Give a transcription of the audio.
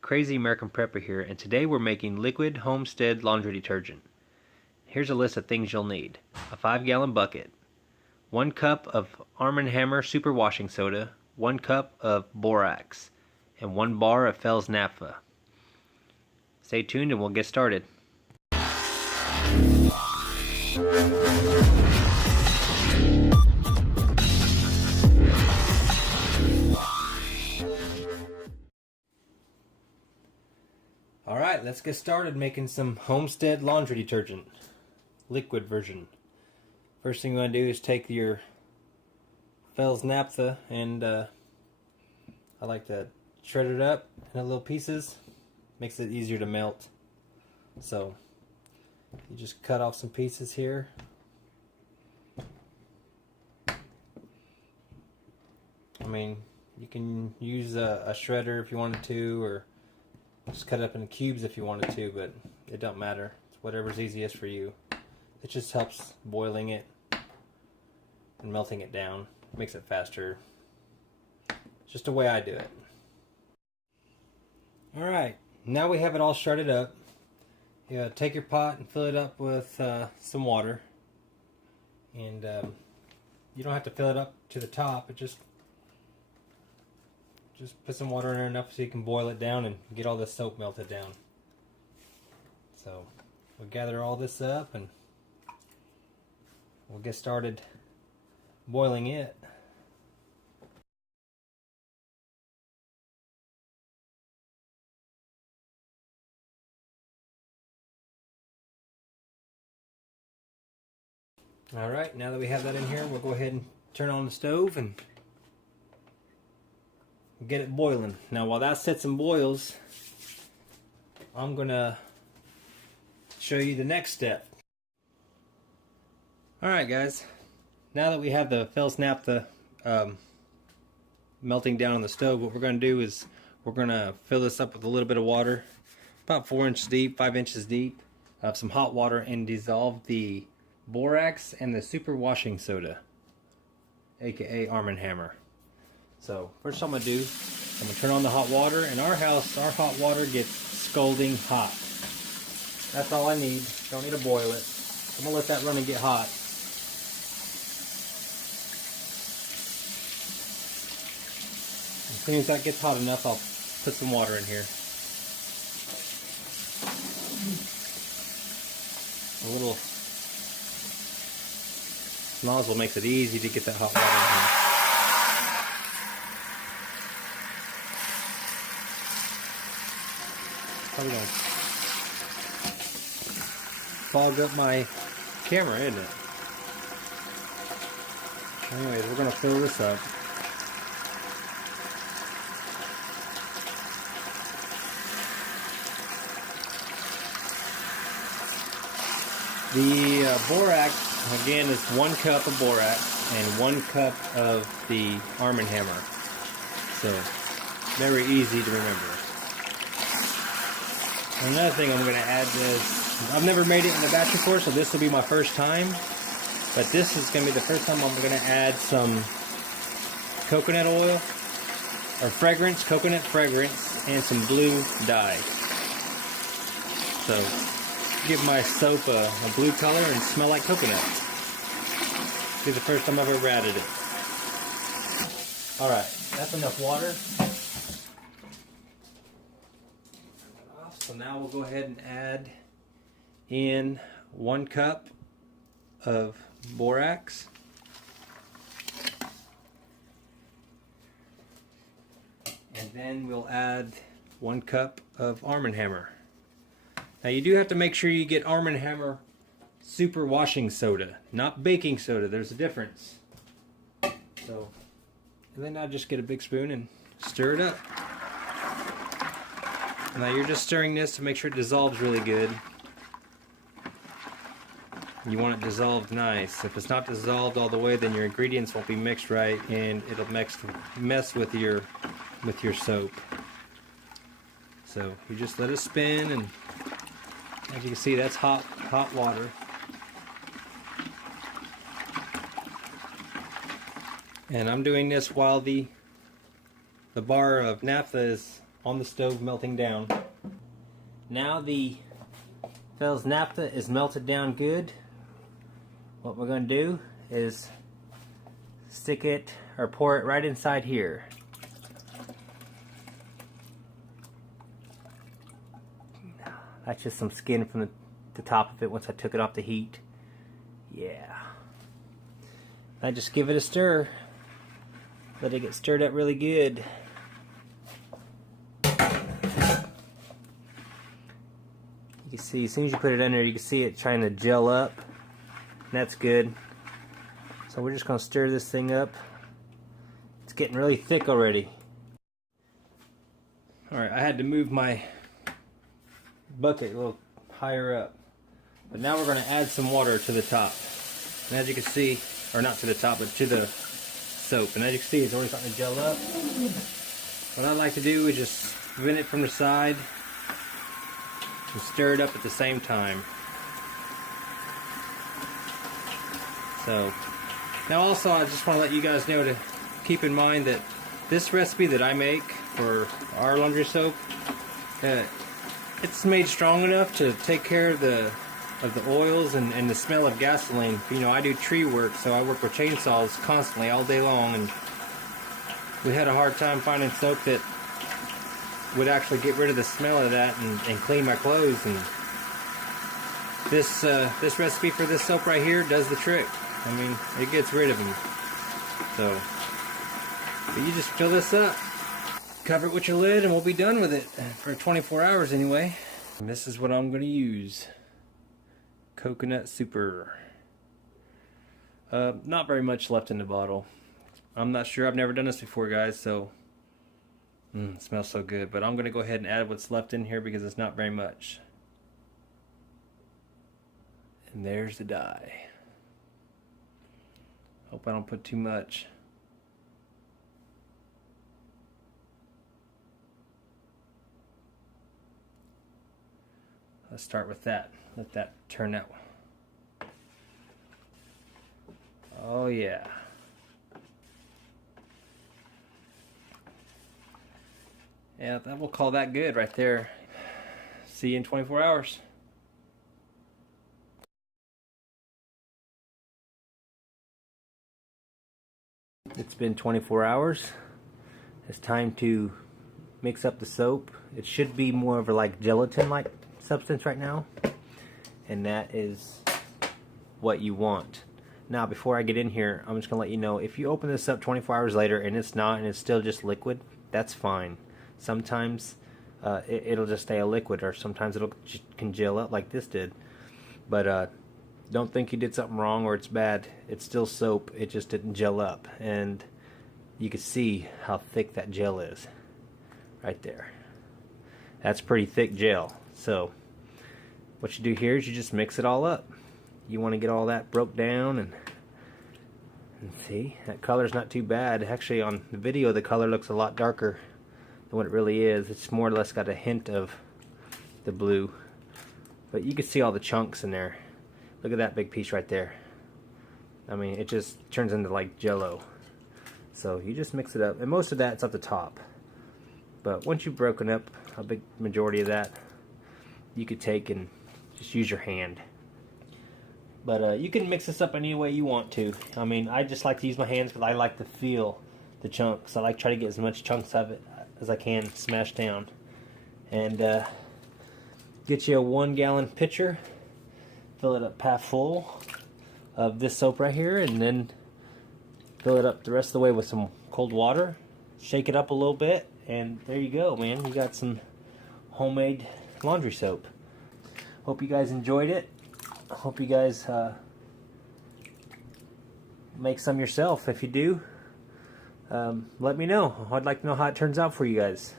Crazy American Prepper here, and today we're making liquid homestead laundry detergent. Here's a list of things you'll need. A 5-gallon bucket, 1 cup of Arm & Hammer super washing soda, 1 cup of Borax, and 1 bar of fels-naptha. Stay tuned and we'll get started. Alright, let's get started making some homestead laundry detergent. Liquid version. First thing you want to do is take your fels-naptha and I like to shred it up in little pieces. Makes it easier to melt. So you just cut off some pieces here. I mean, you can use a shredder if you wanted to, or just cut it up in cubes if you wanted to, but it don't matter. It's whatever's easiest for you. It just helps boiling it and melting it down. Makes it faster. It's just the way I do it. Alright, now we have it all shredded up. You take your pot and fill it up with some water. And you don't have to fill it up to the top. It just put some water in there enough so you can boil it down and get all the soap melted down. So we'll gather all this up and we'll get started boiling it. Alright, now that we have that in here, we'll go ahead and turn on the stove and get it boiling. Now while that sits and boils, I'm gonna show you the next step. Alright guys, now that we have the fels-naptha melting down on the stove, what we're going to do is we're going to fill this up with a little bit of water, about 4 inches deep, 5 inches deep, of some hot water, and dissolve the Borax and the super washing soda, aka Arm & Hammer. So first I'm going to do, I'm going to turn on the hot water. In our house, our hot water gets scalding hot. That's all I need. Don't need to boil it. I'm going to let that run and get hot. As soon as that gets hot enough, I'll put some water in here. A little nozzle makes it easy to get that hot water in here. Probably gonna fog up my camera, isn't it? Anyways, we're gonna fill this up. The Borax, again, is 1 cup of Borax and 1 cup of the Arm & Hammer. So, very easy to remember. Another thing I'm going to add is, I've never made it in a batch before, so this will be my first time. But this is going to be the first time I'm going to add some coconut oil, or fragrance, coconut fragrance, and some blue dye. So, give my soap a blue color and smell like coconut. This is the first time I've ever added it. Alright, that's enough water. So now we'll go ahead and add in 1 cup of Borax. And then we'll add 1 cup of Arm & Hammer. Now you do have to make sure you get Arm & Hammer super washing soda, not baking soda. There's a difference. So, and then I'll just get a big spoon and stir it up. Now you're just stirring this to make sure it dissolves really good. You want it dissolved nice. If it's not dissolved all the way, then your ingredients won't be mixed right, and it'll mess with your soap. So you just let it spin, and as you can see, that's hot water. And I'm doing this while the bar of naphtha is on the stove melting down. Now the fels-naptha is melted down good. What we're going to do is stick it or pour it right inside here. That's just some skin from the top of it once I took it off the heat. Yeah. I just give it a stir. Let it get stirred up really good. You can see, as soon as you put it in there, you can see it trying to gel up. And that's good. So we're just going to stir this thing up. It's getting really thick already. Alright, I had to move my bucket a little higher up. But now we're going to add some water to the top. And as you can see, or not to the top, but to the soap. And as you can see, it's already starting to gel up. What I like to do is just spin it from the side and stir it up at the same time. So, now also I just want to let you guys know to keep in mind that this recipe that I make for our laundry soap, it's made strong enough to take care of the oils and the smell of gasoline. You know, I do tree work, so I work with chainsaws constantly all day long, and we had a hard time finding soap that would actually get rid of the smell of that and clean my clothes. And this recipe for this soap right here does the trick. I mean, it gets rid of them. So, but you just fill this up, cover it with your lid, and we'll be done with it for 24 hours anyway. And this is what I'm going to use. Coconut super. Not very much left in the bottle. I'm not sure. I've never done this before, guys, so it smells so good. But I'm going to go ahead and add what's left in here because it's not very much. And there's the dye. Hope I don't put too much. Let's start with that. Let that turn out. Oh yeah. Yeah, that will call that good right there. See you in 24 hours. It's been 24 hours. It's time to mix up the soap. It should be more of a like gelatin-like substance right now, and that is what you want. Now, before I get in here, I'm just gonna let you know, if you open this up 24 hours later and it's not, and it's still just liquid, that's fine. Sometimes it'll just stay a liquid, or sometimes it'll can gel up like this did. But don't think you did something wrong or it's bad. It's still soap, it just didn't gel up. And you can see how thick that gel is right there. That's pretty thick gel. So what you do here is you just mix it all up. You want to get all that broke down, and see, that color's not too bad. Actually, on the video the color looks a lot darker than what it really is. It's more or less got a hint of the blue, but you can see all the chunks in there. Look at that big piece right there. I mean, it just turns into like jello. So you just mix it up, and most of that's at the top. But once you've broken up a big majority of that, you could take and just use your hand. But you can mix this up any way you want to. I mean, I just like to use my hands because I like to feel the chunks. I like to try to get as much chunks of it as I can smashed down. And get you a 1 gallon pitcher. Fill it up half full of this soap right here, and then fill it up the rest of the way with some cold water. Shake it up a little bit, and there you go, man. You got some homemade laundry soap. Hope you guys enjoyed it. I hope you guys make some yourself. If you do, let me know. I'd like to know how it turns out for you guys.